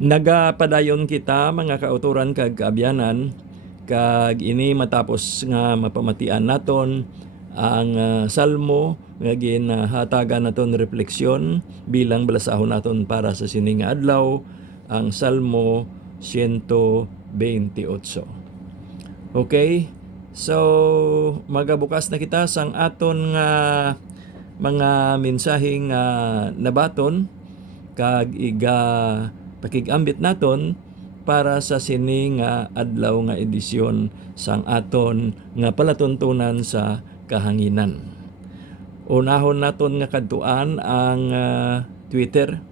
Nagapadayon kita mga kauturan kag kaabyanan kag ini matapos nga mapamatian naton ang salmo nga ginhatagan naton refleksyon bilang balasahon naton para sa sining nga adlaw, ang Salmo 128. Okay? So magabukas na kita sang aton nga mga mensaheng nabaton kag iga pakigambit naton para sa sining adlaw nga edisyon sang aton nga palatuntunan sa kahanginan. Unahon naton nga kadtuan ang Twitter.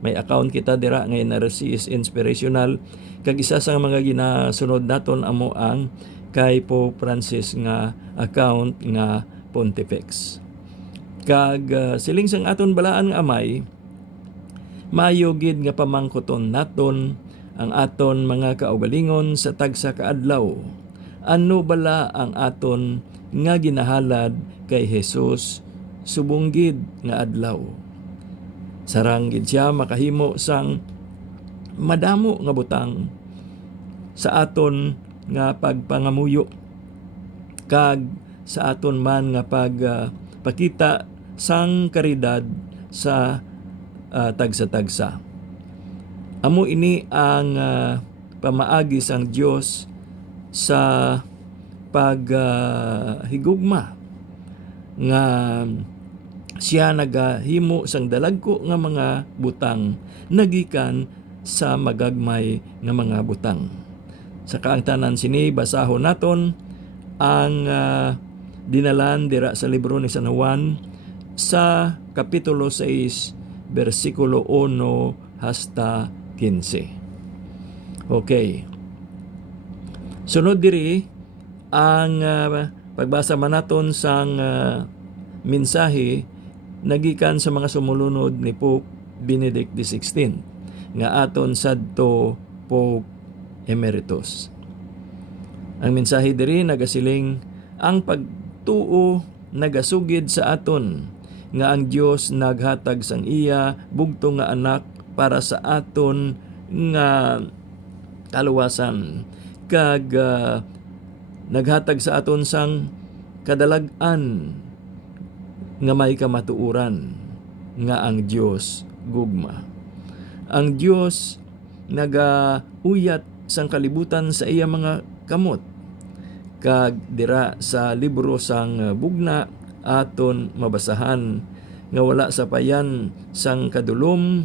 May account kita dira nga NRC is Inspirational. Kag isa sa mga ginasunod naton amo ang kay Pope Francis nga account nga Pontifex. Kag siling sang aton balaan nga amay, maayo gid nga pamangkoton naton ang aton mga kaugalingon sa tagsa ka adlaw. Ano bala ang aton nga ginahalad kay Jesus subong gid nga adlaw? Sarang gid siya makahimo sang madamo nga butang sa aton nga pagpangamuyo kag sa aton man nga pagpakita sang karidad sa tagsa-tagsa. Amo ini ang pamaagi sang Dios sa paghigugma nga siya nagahimo sang dalagko nga mga butang nagikan sa magagmay nga mga butang. Sa kaangtanan sini basahon naton ang dinalan dira sa libro ni San Juan sa kapitulo 6 versikulo 1 hasta 15. Okay. Sunod diri ang pagbasa man naton sang mensahe nagikan sa mga sumulunod ni Pope Benedict XVI nga aton sadto Pope Emeritus. Ang mensahe diri nagasiling ang pagtuo nagasugid sa aton nga ang Dios naghatag sang iya bugto nga anak para sa aton nga kaluwasan kag naghatag sa aton sang kadalag-an nga may kamatuuran nga ang Dios gugma. Ang Dios nagauyat sang kalibutan sa iya mga kamot kag dira sa libro sang bugna aton mabasahan nga wala sa payan sang kadulom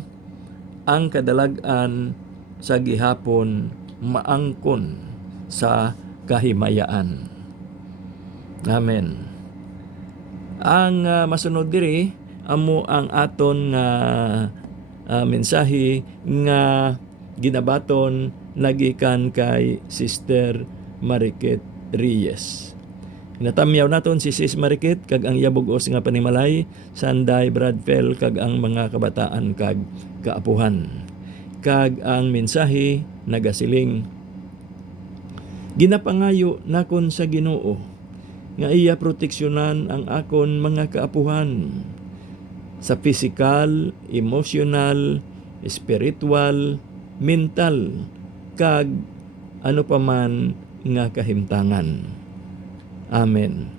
ang kadalag-an sa gihapon maangkon sa kahimayaan. Amen. Ang masunod diri amo ang aton mensahe nga ginabaton nagikan kay Sister Mariket Reyes. Natamyaw naton si Sis Mariket kag ang yabugos nga panimalay, Sanday Bradfeld kag ang mga kabataan kag kaapuhan. Kag ang mensahe nagasiling, ginapangayo nakon sa Ginoo nga iya proteksyonan ang akon mga kaapuhan sa physical, emotional, spiritual, mental kag ano paman nga kahimtangan. Amen.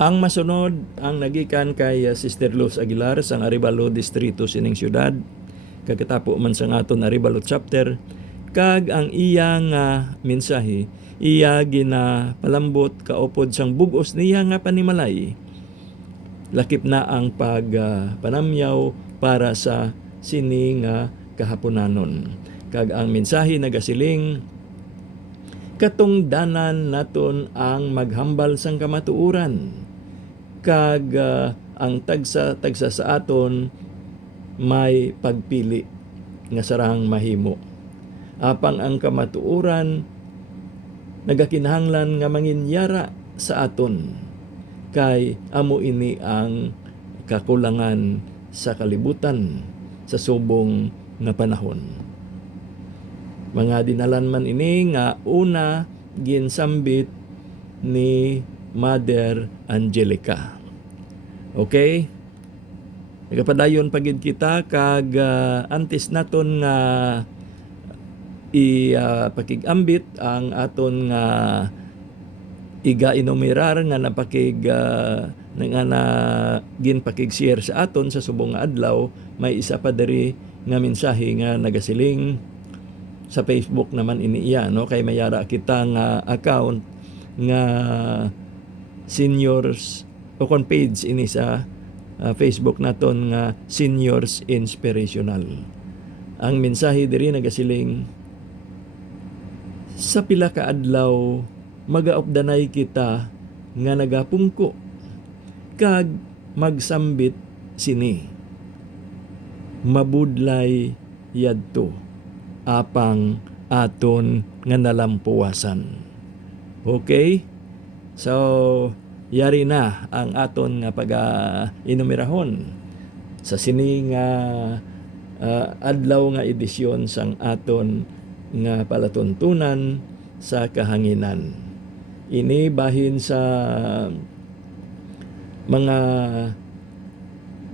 Ang masunod ang nagikan kay Sister Luz Aguilar sang Arevalo distrito sining syudad, kagatapo man sang aton Arevalo chapter, kag ang iyang mensahe iya ginapalambot kaupod sang bugos niya nga panimalay. Lakip na ang pagpanamyaw para sa sini nga kahaponanon. Kag ang mensahe nagasiling, katungdanan naton ang maghambal sang kamatuuran kag ang tagsa sa aton may pagpili nga sarang mahimo. Apang ang kamatuuran nagakinahanglan nga manginyara sa aton kay amo ini ang kakulangan sa kalibutan sa subong nga panahon. Mga dinalan man ini nga una ginsambit ni Mother Angelica. Okay? Nagapadayon pagid kita kag antes naton nga pakigambit ang aton nga inumirar nga napakig nga na ginpakig-share sa aton sa subong nga adlaw. May isa pa diri nga mensahe nga nagasiling sa Facebook naman iniiya, no? Kay mayara kita nga account nga seniors o kon page ini sa Facebook naton nga Seniors Inspirational. Ang mensahe diri nagasiling, sa pila ka adlaw magaopdanay kita nga nagapungko kag magsambit sini. Mabudlay yadto apang aton nga nalampuwasan. Okay? So, yari na ang aton nga inumirahon sa sini nga adlaw nga edisyon sang aton nga palatuntunan sa kahanginan. Ini bahin sa mga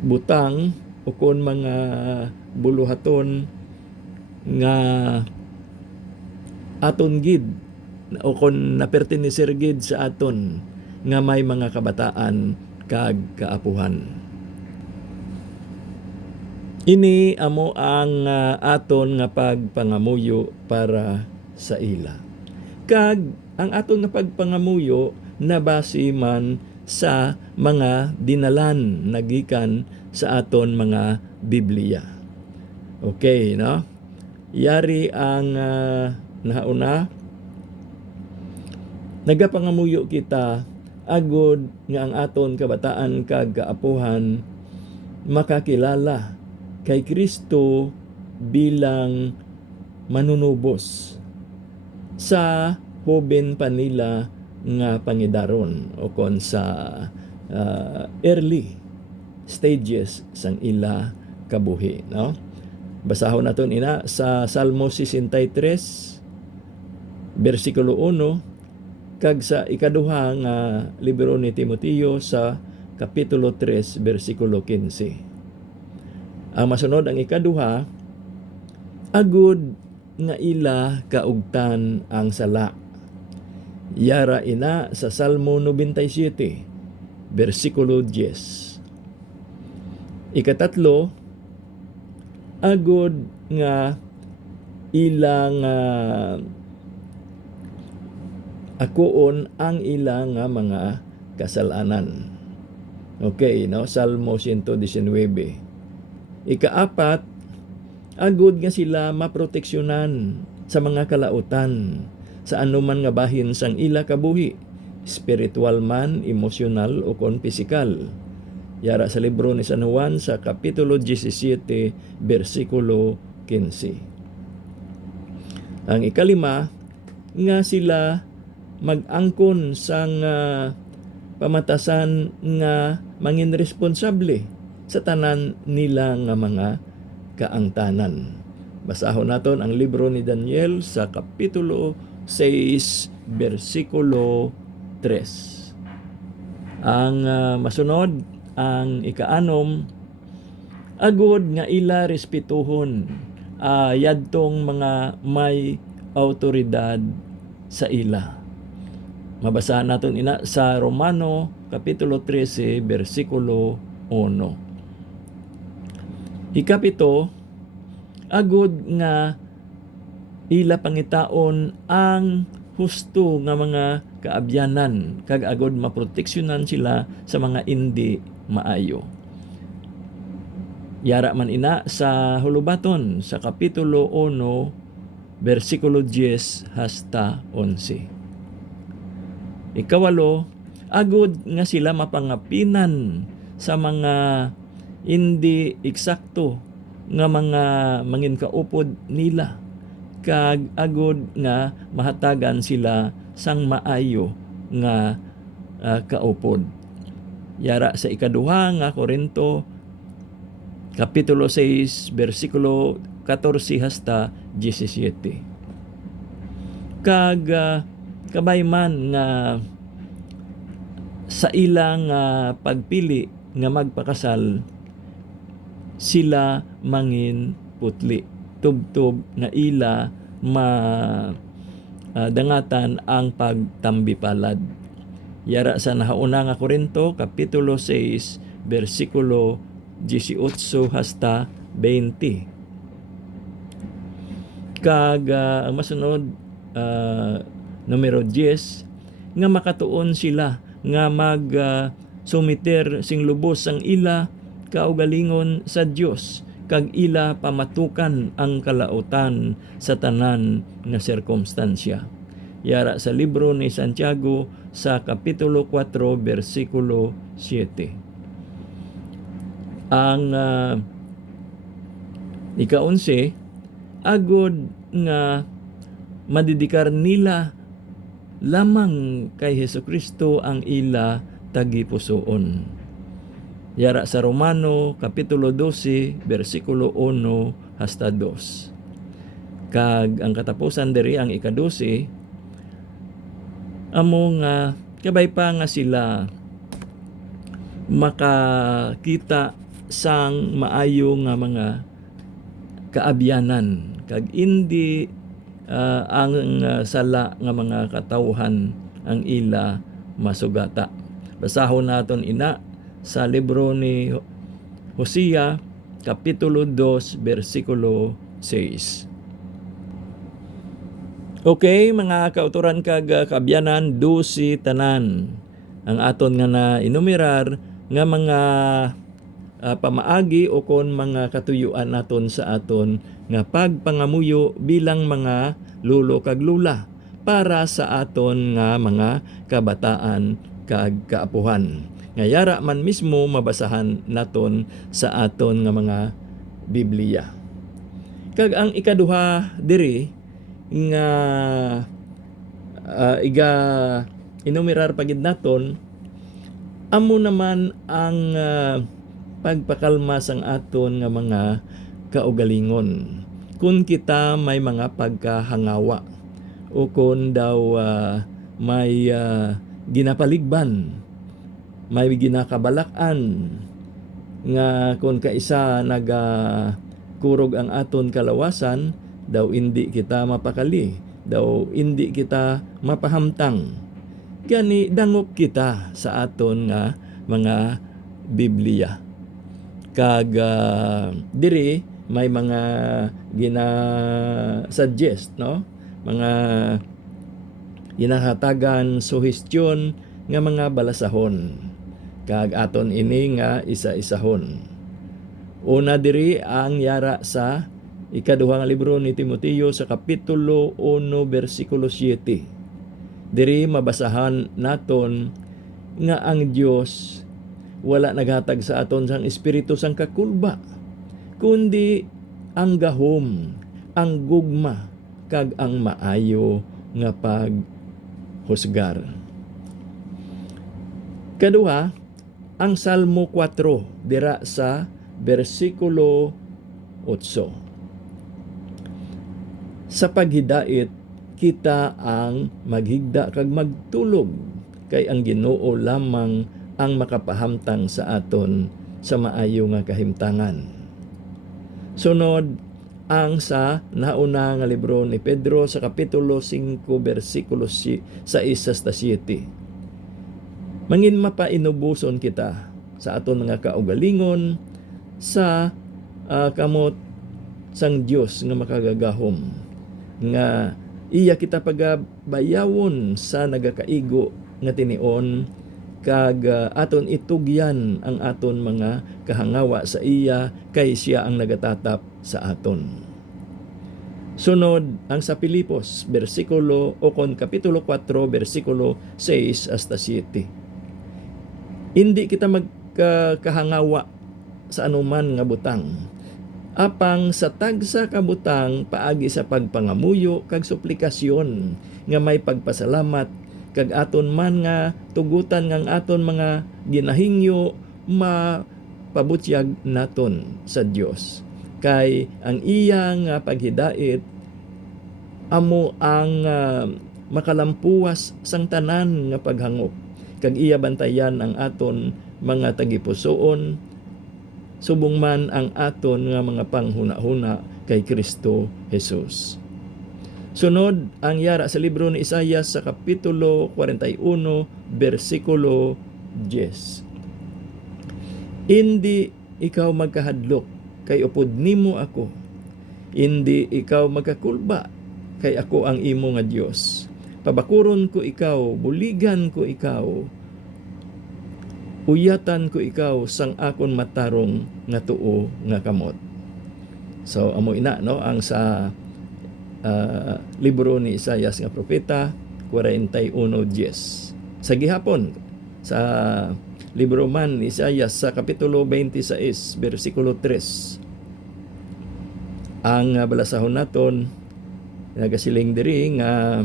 butang o kon mga buluhaton nga aton gid o kon napertenecer gid sa aton nga may mga kabataan kag kaapuhan. Ini amo ang aton nga pagpangamuyo para sa ila. Kag ang aton nga pagpangamuyo nabase man sa mga dinalan nagikan sa aton mga Biblia. Okay, no? Yari ang nauna, nagapangamuyo kita agod nga ang aton kabataan kag kaapuhan makakilala kay Kristo bilang manunubos sa hoben pa nila nga pangidaron o kon sa early stages sang ila kabuhi, no? Basahon naton ina sa Salmo 63 bersikulo 1 kag sa ikaduha nga libro ni Timoteo sa kapitulo 3 bersikulo 15. Ang masunod ang ikaduha, agud nga ila kaugtan ang sala. Yara ina sa Salmo 97 bersikulo 10. Ikatatlo, agud nga ilang akuon ang ilang mga kasalanan. Okay, no? Salmo 119. Ikaapat, agud nga sila maproteksyonan sa mga kalautan sa anuman nga bahin sang ila kabuhi, spiritual man, emosyonal o kon pisikal. Yara sa libro ni San Juan sa kapitulo 17 bersikulo 15. Ang ikalima, nga sila mag-angkon sang pamatasan nga mangin responsable sa tanan nila nga mga kaangtanan. Basahon naton ang libro ni Daniel sa kapitulo 6 bersikulo 3. Ang masunod, ang ikaanom, agud nga ila respetuhon yadtong mga may autoridad sa ila. Mabasahan naton ina sa Romano kapitulo 13 bersikulo 1. Ikapito, agud nga ila pangitaon ang husto nga mga kaabyanan kag agud maproteksyonan sila sa mga indi maayo. Yara man ina sa Hulubaton sa kapitulo 1 bersikulo 10 hasta 11. Ikawalo, agud nga sila mapangapinan sa mga hindi eksakto nga mga mangin kaupod nila kag agud nga mahatagan sila sang maayo nga kaupod. Yara sa ikaduha nga Korinto kapitulo 6 bersikulo 14 hasta 17. Kag kabay man nga sa ilang pagpili nga magpakasal, sila mangin putli. Tubtob nga ila dangatan ang pagtambipalad. Yara sa nahauna nga Korinto, Kapitulo 6, versikulo 18 hasta 20. Kag ang masunod, numero 10, nga makatuon sila nga sumiter sing lubos ang ila kaugalingon sa Dios, kag ila pamatukan ang kalautan sa tanan nga sirkumstansya. Yara sa libro ni Santiago sa Kapitulo 4, versikulo 7. Ang ika-11, agod nga madidikar nila lamang kay Hesukristo ang ila tagipusoon. Yara sa Romano, Kapitulo 12, versikulo 1 hasta 2. Kag ang katapusan diri ang ika-12, amo nga kabay pa nga sila makakita sang maayo nga mga kaabyanan, kag hindi ang sala nga mga katawhan ang ila masugata. Basahon naton ina sa libro ni Hosea, Kapitulo 2, versikulo 6. Okay, mga kauturan kag kaabyanan, 12 tanan ang aton nga na inumerar nga mga pamaagi o kon mga katuyuan naton sa aton nga pagpangamuyo bilang mga lulo kag lula para sa aton nga mga kabataan kag kaapuhan. Nga yara man mismo mabasahan naton sa aton nga mga Biblia. Kag ang ikaduha diri nga iga inumerar pagid naton, amo naman ang pagpakalma sang aton nga mga kaugalingon. Kung kita may mga pagkahangawa o kung daw may ginapaligban, may ginakabalakan nga kung kaisa kurog ang aton kalawasan, daw hindi kita mapakali, daw hindi kita mapahamtang. Gani dangop kita sa aton nga mga Biblia. Kag diri may mga gina-suggest, no? Mga ginahatagan suhestyon nga mga balasahon. Kag aton ini nga isa-isahon. Una diri ang yara sa ikaduha nga libro ni Timoteo sa Kapitulo 1, versikulo 7. Diri mabasahan naton nga ang Dios wala naghatag sa aton sang espiritu sang kakulba, kundi ang gahom, ang gugma, kag ang maayo nga paghusgar. Kaduha, ang Salmo 4 dira sa versikulo 8. Sa paghidait kita ang maghigda kag magtulog, kay ang Ginoo lamang ang makapahamtang sa aton sa maayo nga kahimtangan. Sunod ang sa nauna nga libro ni Pedro sa Kapitulo 5, versikulo 6 hasta 7. Mangin mapainubuson kita sa aton mga kaugalingon sa kamot sang Dios nga makagagahom, nga iya kita pagabayawon sa nagakaigo nga tinion, kag aton itugyan ang aton mga kahangawa sa iya, kay siya ang nagatatap sa aton. Sunod ang sa Pilipos Kapitulo 4, versikulo 6 hasta 7. Hindi kita magkahangawa sa anuman nga butang, apang sa tagsa kabutang paagi sa pagpangamuyo kag suplikasyon nga may pagpasalamat, kag aton man nga tugutan ngang aton mga ginahingyo mapabutyag naton sa Dios, kay ang iya nga paghidait amo ang makalampuas sang tanan nga paghangop, kag iya bantayan ang aton mga tagipusoon subong man ang aton nga mga panghuna-huna kay Kristo Jesus. Sunod ang yara sa libro ni Isaias sa kapitulo 41, versikulo 10. Hindi ikaw magkahadlok, kay upod nimo ako. Hindi ikaw magkakulba, kay ako ang imo nga Dios. Pabakuron ko ikaw, buligan ko ikaw, uyatan ko ikaw sang akon matarong nga tuo nga kamot. So amo ina no ang sa libro ni Isaias nga propeta 41:10. Sa gihapon sa libro man ni Isaias sa kapitulo 26 bersikulo 3. Ang balasahon naton nagasiling diri nga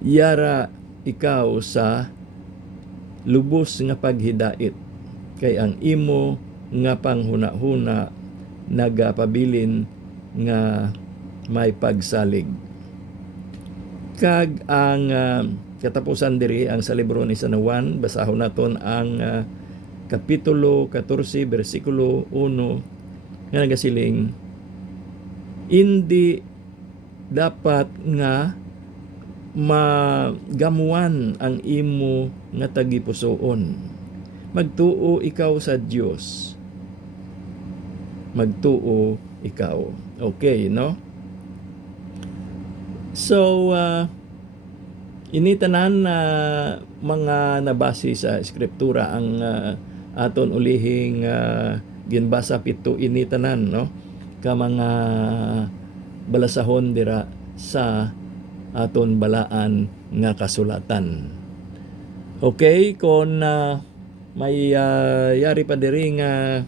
yara ikaw sa lubos nga paghidait, kay ang imo nga panghuna-huna nagapabilin nga may pagsalig. Kag ang katapusan diri ang sa libro ni San Juan, basahon naton ang kapitulo 14 bersikulo 1 nga nagasiling, hindi dapat nga magamuan ang imo nga tagipusoon. Magtuo ikaw sa Dios. Magtuo ikaw. Okay, no? So, ini tanan na mga nabasi sa Eskriptura ang aton ulihing ginbasa pito ini tanan, no? Ka mga balasahon dira sa aton balaan nga kasulatan. Okay, kung may yari pa diri nga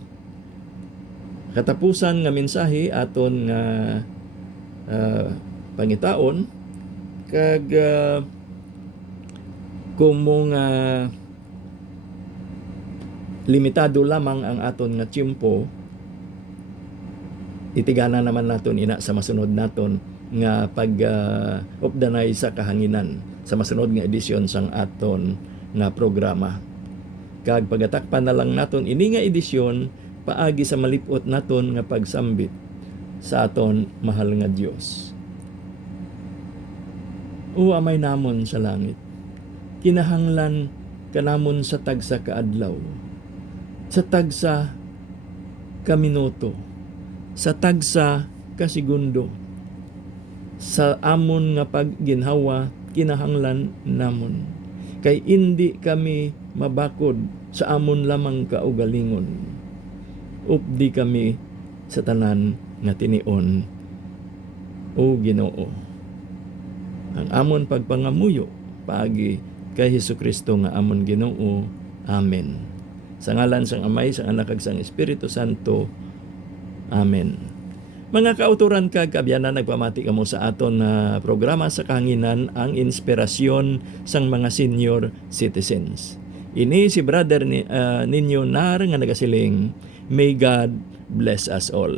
katapusan nga mensahe aton nga pangitaon, kag kung limitado lamang ang aton nga tiyempo, itigana naman naton ina sa masunod naton nga pag-updanay sa kahanginan sa masunod nga edisyon sang aton nga programa. Kag pagatakpan na lang naton ini nga edisyon paagi sa malipot naton nga pagsambit sa aton mahal nga Dios. O amay namon sa langit, kinahanglan kanamon sa tagsa ka adlaw, sa tagsa ka minuto, sa tagsa ka segundo, sa amon nga pagginhawa kinahanglan namon, kay indi kami mabakod sa amon lamang kaugalingon, updi kami sa tanan nga tinion, o Ginoo. Ang amon pagpangamuyo paagi kay Hesukristo nga amon Ginoo. Amen. Sa ngalan sang Amay, sang Anak kag sang Espiritu Santo. Amen. Mga kauturan kag kabyanan, nagpamati kamo sa aton na programa sa kahanginan, ang inspirasyon sang mga senior citizens. Ini si brother ninyo nar nga nagasiling, may God bless us all.